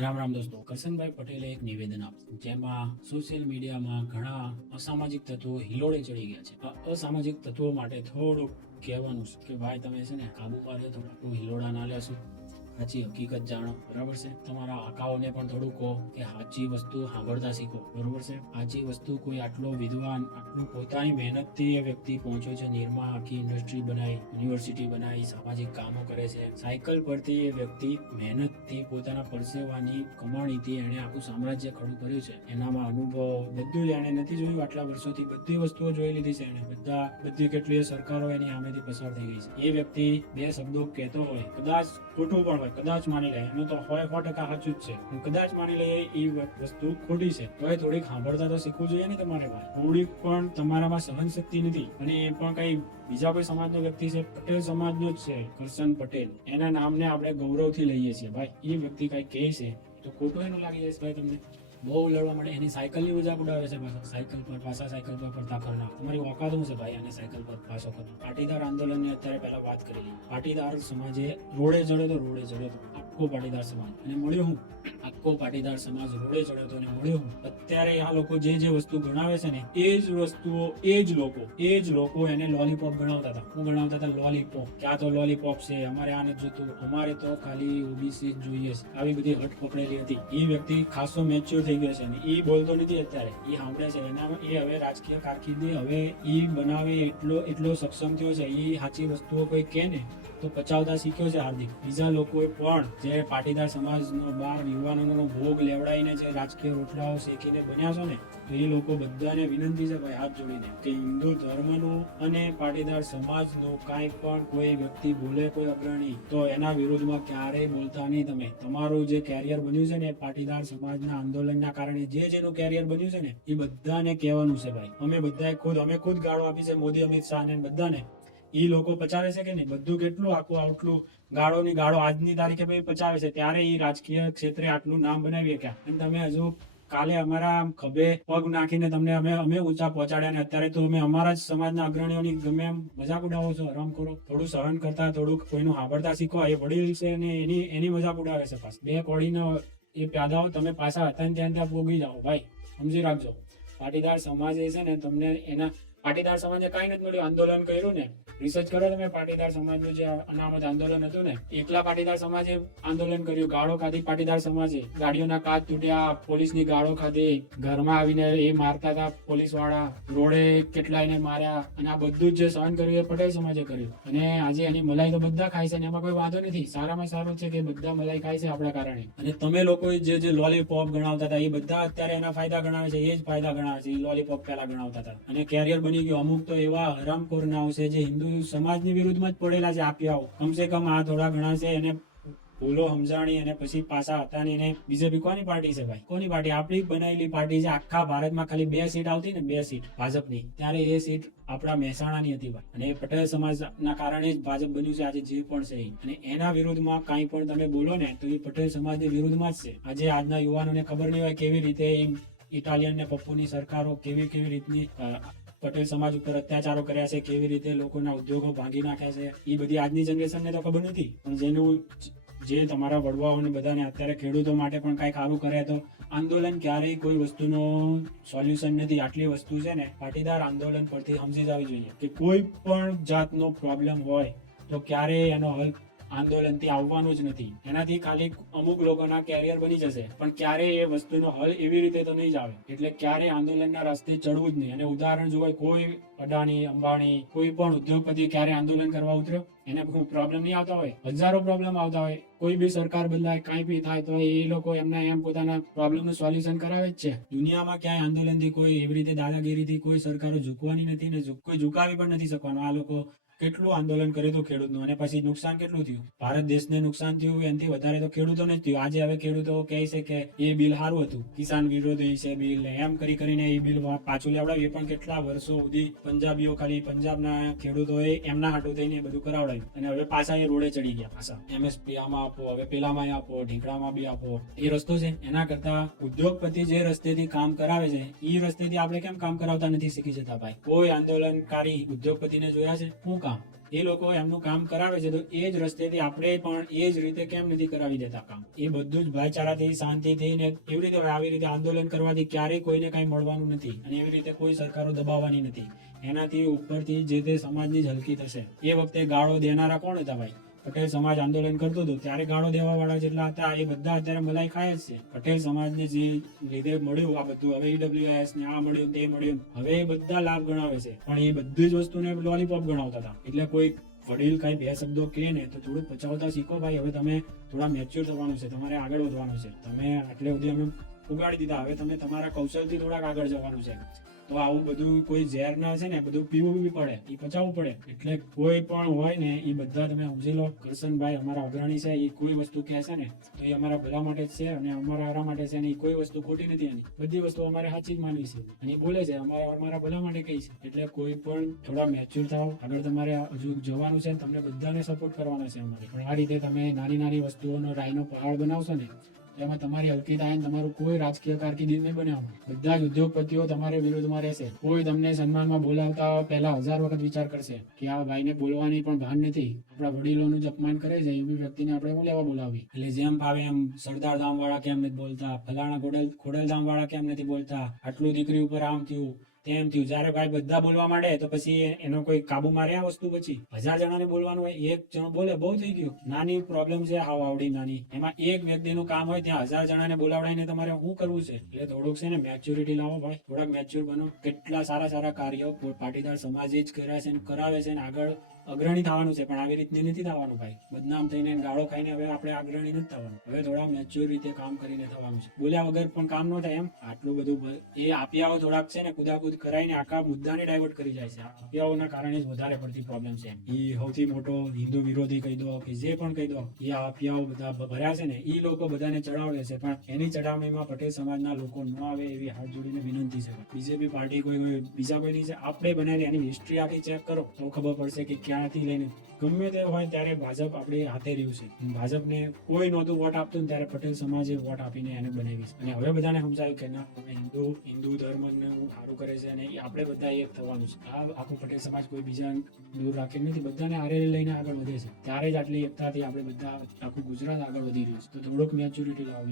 રામ રામ દોસ્તો, કરશનભાઈ પટેલે એક નિવેદન આપ્યું જેમાં સોશિયલ મીડિયામાં ઘણા અસામાજિક તત્વો હિલોળે ચડી ગયા છે. આ અસામાજિક તત્વો માટે થોડુંક કહેવાનું છે કે ભાઈ તમે છે ને કાબુમાં રહ્યો તો આટલું હિલોળા ના લેશો, સાચી હકીકત જાણો, બરાબર છે. તમારા આકાઓને પણ થોડું કહો કે સાચી વસ્તુ સાંભળતા શીખો, બરોબર છે. સાચી વસ્તુ કોઈ આટલો વિદ્વાન, આટલું પોતાની મહેનતથી એ વ્યક્તિ પહોંચ્યો છે, નિર્મા આખી ઇન્ડસ્ટ્રી બનાવી, યુનિવર્સિટી બનાવી, સામાજિક કામો કરે છે. સાયકલ પરથી એ વ્યક્તિ મહેનતથી પોતાના પરસેવાની કમાણીથી એણે આખું સામ્રાજ્ય ખડું કર્યું છે. એનામાં અનુભવ બધું જ એણે નથી જોયું આટલા વર્ષોથી, બધી વસ્તુઓ જોઈ લીધી છે એને. બધી કેટલી સરકારો એની સામેથી પસાર થઈ ગઈ છે. એ વ્યક્તિ બે શબ્દો કહેતો હોય, કદાચ ખોટું પણ હોય, કદાચ માની લે એનું તો 100% સાચું જ છે, કદાચ માની લે એ વસ્તુ ખોટી છે, તો એ થોડીક સાંભળતા તો શીખવું જોઈએ ને તમારે ભાઈ. થોડીક પણ તમારામાં સહન શક્તિ નથી. અને એ પણ કઈ બીજા કોઈ સમાજનો વ્યક્તિ છે, પટેલ સમાજનો જ છે, કરશન પટેલ. એના નામને આપણે ગૌરવથી લઈએ છીએ ભાઈ. એ વ્યક્તિ કઈ કહે છે તો ખોટું એનું લાગી જાય ભાઈ. તમને બહુ લડવા માટે એની સાયકલની મજાક ઉડાવે છે પાછા. સાયકલ પર ફરતા કરના તમારી ઓકાત શું છે ભાઈ? અને સાયકલ પર પાછો કરતો. પાટીદાર આંદોલનની અત્યારે પહેલા વાત કરેલી. પાટીદાર સમાજે રોડે ચડ્યો તો આખો પાટીદાર સમાજ, અને મળ્યો હું આખો પાટીદાર સમાજ રોડે ચડ્યો હતો અને મળ્યો હું. અત્યારે આ લોકો જે વસ્તુ ગણાવે છે ને, એ જ વસ્તુઓ એ જ લોકો એને લોલીપોપ ગણાવતા હતા. હું ગણાવતા હતા લોલીપોપ, કે આ તો લોલીપોપ છે, અમારે આ નથી જોતું, અમારે તો ખાલી ઓબીસી જ જોઈએ છે. આવી બધી હટ પકડેલી હતી. એ વ્યક્તિ ખાસો મેચ્યોર થઈ ગયો છે અને એ બોલતો નથી અત્યારે, એ સાંભળે છે. એનામાં એ હવે રાજકીય કારકિર્દી હવે એ બનાવે એટલો સક્ષમ થયો છે. એ સાચી વસ્તુઓ કોઈ કહે ને તો પચાવતા શીખ્યો છે હાર્દિક. બીજા લોકોએ પણ જે પાટીદાર સમાજનો 12 યુવાનોનો ભોગ લેવડાવીને જે રાજકીય રોટલાઓ શેકીને બન્યા છો ને, તો એ લોકો બધાને વિનંતી છે ભાઈ, હાથ જોડીને, કે હિન્દુ ધર્મનું અને પાટીદાર સમાજનું કાંઈ પણ કોઈ વ્યક્તિ બોલે, કોઈ અગ્રણી, તો એના વિરુદ્ધમાં ક્યારેય બોલતા નહીં તમે. તમારું જે કેરિયર બન્યું છે ને પાટીદાર સમાજના આંદોલનના કારણે, જેનું કેરિયર બન્યું છે ને, એ બધાને કહેવાનું છે ભાઈ. અમે ખુદ ગાળો આપી છે મોદી, અમિત શાહ ને બધાને. એ લોકો પચાવે છે કે નહીં બધું, કેટલું આટલું ગાળો આજની તારીખે ભાઈ પચાવે છે, ત્યારે એ રાજકીય ક્ષેત્રે આટલું નામ બનાવીએ ક્યાં? અને તમે હજુ કાલે અમારા ખભે પગ નાખીને તમને અમે ઊંચા પહોંચાડ્યા, ને અત્યારે તો અમે અમારા જ સમાજના અગ્રણીઓની ગમે એમ મજાક ઉડાવો છો. આરામ કરો, થોડું સહન કરતા, થોડુંક કોઈનું સાંભળતા શીખો. એ વડીલ છે ને એની મજાક ઉડાવે છે પાછા. બે કોળીનો એ પ્યાદાઓ તમે પાછા હતા ને ત્યાં પોગી જાઓ ભાઈ, સમજી રાખજો. પાટીદાર સમાજે છે ને તમને પાટીદાર સમાજે કઈ નથી મળ્યું. આંદોલન કર્યું ને, રિસર્ચ કરો તમે. પાટીદાર સમાજનું જે અનામત આંદોલન હતું ને, એકલા પાટીદાર સમાજે આંદોલન કર્યું. ગાળો ખાધી પાટીદાર સમાજે, ગાડીઓના કાચ તૂટ્યા, પોલીસની ગાળો ખાધી, ઘરમાં આવીને એ મારતા હતા પોલીસ વાળા, રોડે કેટલાયને માર્યા, અને આ બધું જ જે સહન કર્યું એ પટેલ સમાજે કર્યું. અને આજે એની મલાઈ તો બધા ખાય છે ને એમાં કોઈ વાંધો નથી. સારામાં સારું છે કે બધા મલાઈ ખાય છે આપણા કારણે. અને તમે લોકો જે લોલીપોપ ગણાવતા હતા, એ બધા અત્યારે એના ફાયદા ગણાવે છે. એ જ ફાયદા ગણાવે છે. લોલીપોપ પહેલા ગણાવતા હતા અને કેરિયર બની ગયું. અમુક તો એવા હરામખોર નાઓ છે જે હિન્દુ સમાજની વિરુદ્ધમાં જ પડેલા છે. આપ્યાઓ કમસે કમ આ થોડા ઘણા છે, એને ભૂલો સમજાણી અને પછી પાછા હતા ને. એને બીજેપી કોની પાર્ટી છે ભાઈ? કોની પાર્ટી? આપણી બનાવેલી પાર્ટી છે. આખા ભારતમાં ખાલી 2 સીટ આવતી ને, 2 સીટ ભાજપની, ત્યારે એ સીટ આપણા મહેસાણાની હતી ભાઈ. અને પટેલ સમાજના કારણે જ ભાજપ બન્યું છે આજે જે પણ છે. અને એના વિરુદ્ધમાં કાંઈ પણ તમે બોલો ને તો એ પટેલ સમાજની વિરુદ્ધમાં જ છે. આજે આજના યુવાનોને ખબર નહીં હોય કેવી રીતે ઇટાલિયન ને પપ્પુની સરકારો કેવી રીતની પટેલ સમાજ ઉપર અત્યાચારો કર્યા છે, કેવી રીતે લોકોના ઉદ્યોગો ભાંગી નાખ્યા છે. એ બધી આજની જનરેશનને તો ખબર નથી. પણ જે તમારા વડવાઓને બધાને અત્યારે ખેડૂતો માટે પણ કઈ સારું કરે, તો આંદોલન ક્યારેય કોઈ વસ્તુનો સોલ્યુશન નથી. આટલી વસ્તુ છે ને પાટીદાર આંદોલન પરથી સમજી જવી જોઈએ કે કોઈ પણ જાતનો પ્રોબ્લેમ હોય તો ક્યારેય એનો હલ આંદોલનથી આવવાનું જ નથી. એનાથી ખાલી અમુક લોકોના કેરિયર બની જશે, પણ ક્યારેય એ વસ્તુનો હલ એવી રીતે તો નહીં જ આવે. એટલે ક્યારેય આંદોલનના રસ્તે ચડવું જ નહીં. અને ઉદાહરણ જોવાય, કોઈ અદાણી, અંબાણી, કોઈ પણ ઉદ્યોગપતિ ક્યારે આંદોલન કરવા ઉતર્યો? એને કોઈ પ્રોબ્લેમ નહીં આવતા હોય? હજારો પ્રોબ્લેમ આવતા હોય. કોઈ બી સરકાર બદલાય, કાંઈ બી થાય તો એ લોકો એમ પોતાના પ્રોબ્લેમનું સોલ્યુશન કરાવે જ છે. દુનિયામાં ક્યાંય આંદોલનથી કોઈ એવી રીતે દાદાગીરીથી કોઈ સરકારો ઝૂકવાની નથી ને કોઈ ઝુકાવી પણ નથી શકવાનું. આ લોકો કેટલું આંદોલન કર્યું હતું ખેડૂતનું, અને પછી નુકસાન કેટલું થયું? ભારત દેશને નુકસાન થયું એનાથી વધારે તો ખેડૂતોને જ થયું. આજે હવે ખેડૂતો કહે છે કે એ બિલ સારું હતું, કિસાન વિરોધી છે બિલ, એમ કરીને એ બિલ પાછું લેવડાવ્યું. એ પણ કેટલા વર્ષો સુધી પંજાબીઓ, ખાલી પંજાબના ખેડૂતોએ એમના હાટું થઈને બધું કરાવડાવ્યું. અને હવે પાછા એ રોડે ચડી ગયા. પાછા MSP આમાં આપો, હવે પેલામાં આપો, ઢીંગડામાં બી આપો. એ રસ્તો છે? એના કરતા ઉદ્યોગપતિ જે રસ્તેથી કામ કરાવે છે, એ રસ્તેથી આપણે કેમ કામ કરાવતા નથી શીખી જતા ભાઈ? કોઈ આંદોલનકારી ઉદ્યોગપતિને જોયા છે? શું કામ? એ લોકો એમનું કામ કરાવે છે તો એ જ રસ્તેથી આપણે પણ એ જ રીતે કેમ નથી કરાવી દેતા કામ? એ બધું જ ભાઈચારાથી, શાંતિથી ને એવી રીતે આવી રીતે આંદોલન કરવાથી ક્યારેય કોઈને કઈ મળવાનું નથી અને એવી રીતે કોઈ સરકારો દબાવવાની નથી. એનાથી ઉપરથી જે તે સમાજની જ હલકી થશે. એ વખતે ગાળો દેનારા કોણ હતા ભાઈ? પટેલ સમાજ આંદોલન કરતું હતું ત્યારે ગાળો દેવા વાળા જેટલા હતા એ બધા અત્યારે મલાઈ ખાય જ છે. પટેલ સમાજને જે લીધે મળ્યું આ બધું, હવે ઈડબ્લ્યુએસ ને આ મળ્યું તે મળ્યું, હવે એ બધા લાભ ગણાવે છે પણ એ બધી જ વસ્તુને લોલીપોપ ગણાવતા હતા. એટલે કોઈ વડીલ કઈ બે શબ્દો કહે ને તો થોડું પચાવતા શીખો ભાઈ. હવે તમે થોડા મેચ્યોર થવાનું છે, તમારે આગળ વધવાનું છે. તમે આટલે સુધી અમે ઉગાડી દીધા, હવે તમે તમારા કૌશલથી થોડાક આગળ જવાનું છે. તો આવું બધું કોઈ ઝેર ના છે ને બધું પીવું બી પડે, એ પચાવવું પડે. એટલે કોઈ પણ હોય ને એ બધા તમે સમજી લો. કરશનભાઈ અમારા અગ્રણી છે, એ કોઈ વસ્તુ કહે છે ને તો એ અમારા ભલા માટે જ છે અને અમારા હારા માટે છે. અને એ કોઈ વસ્તુ ખોટી નથી, એની બધી વસ્તુ અમારે સાચી જ માનવી છે અને એ બોલે છે અમારા ભલા માટે કહી છે. એટલે કોઈ પણ થોડા મેચ્યોર થાવ, આગળ તમારે હજુ જવાનું છે. તમને બધાને સપોર્ટ કરવાનો છે અમારે. પણ આ રીતે તમે નાની નાની વસ્તુઓનો રાયનો પહાડ બનાવશો ને એમાં તમારી હલકી થાય ને તમારું કોઈ રાજકીય કારકિર્દી નહીં બનાવવાનું. બધા જ ઉદ્યોગપતિઓ તમારા વિરોધમાં રહેશે. કોઈ તમને સન્માનમાં બોલાવતા પહેલા 1000 વખત વિચાર કરશે કે આ ભાઈને બોલવાની પણ ભાન નથી, આપણા વડીલોનું જ અપમાન કરે છે, એવી વ્યક્તિને આપણે હું લેવા બોલાવી. એટલે જેમ ભાવે એમ સરદાર ધામ વાળા કેમ નથી બોલતા, ફલાણા ખોડલધામ વાળા કેમ નથી બોલતા, આટલું દીકરી ઉપર આમ થયું તેમ થયું. જયારે ભાઈ બધા બોલવા માંડે તો પછી એનો કોઈ કાબુમાં રહે વસ્તુ? પછી 1000 જણાને બોલવાનું હોય, એક જણો બોલે બહુ થઈ ગયું. નાની પ્રોબ્લેમ છે, હાવ આવડી નાની, એમાં એક વ્યક્તિનું કામ હોય ત્યાં 1000 જણાને બોલાવડાવીને તમારે શું કરવું છે? એટલે થોડુંક છે ને મેચ્યોરિટી લાવો ભાઈ, થોડાક મેચ્યોર બનો. કેટલા સારા સારા કાર્યો પાટીદાર સમાજે જ કર્યા છે, કરાવે છે ને આગળ અગ્રણી થવાનું છે. પણ આવી રીતની નથી થવાનું ભાઈ. બદનામ થઈને ગાળો ખાઈને હવે આપણે અગ્રણી નથી થવાનું. હવે થોડા મેચ્યોર રીતે કામ કરીને થવાનું છે. બોલ્યા વગર પણ કામ ન થાય એમ. આટલું બધું એ આપિયાઓ થોડાક છે ને કુદાકુદ કરાઈને આખા મુદ્દાને ડાયવર્ટ કરી જાય છે. આપિયાઓના કારણે જ વધારે પડતી પ્રોબ્લેમ છે. એ સૌથી મોટો હિન્દુ વિરોધી કહી દો કે જે પણ કહી દો, એ આપિયાઓ બધા ભર્યા છે ને એ લોકો બધાને ચડાવે છે. પણ એની ચડાવણીમાં પટેલ સમાજના લોકો ન આવે એવી હાથ જોડીને વિનંતી છે. બીજેપી પાર્ટી કોઈ બીજા કોઈની છે, આપણે બનાવેલી એની હિસ્ટ્રી આખી ચેક કરો તો ખબર પડશે કે ક્યાંથી લઈને ગમે તે હોય ત્યારે ભાજપ આપણે હાથે રહ્યું છે. ભાજપને કોઈ નહોતું વોટ આપતું ત્યારે પટેલ સમાજે વોટ આપીને એને બનાવી છે. અને હવે બધાને સમજાયું કે ના, હિન્દુ ધર્મને સારું કરે છે અને આપણે બધા એક થવાનું છે. આ આખું પટેલ સમાજ કોઈ બીજા દૂર રાખે નથી, બધાને હારે લઈને આગળ વધે છે. ત્યારે જ આટલી એકતાથી આપણે બધા આખું ગુજરાત આગળ વધી રહ્યું છે. તો થોડોક મેચ્યોરિટી લાવવી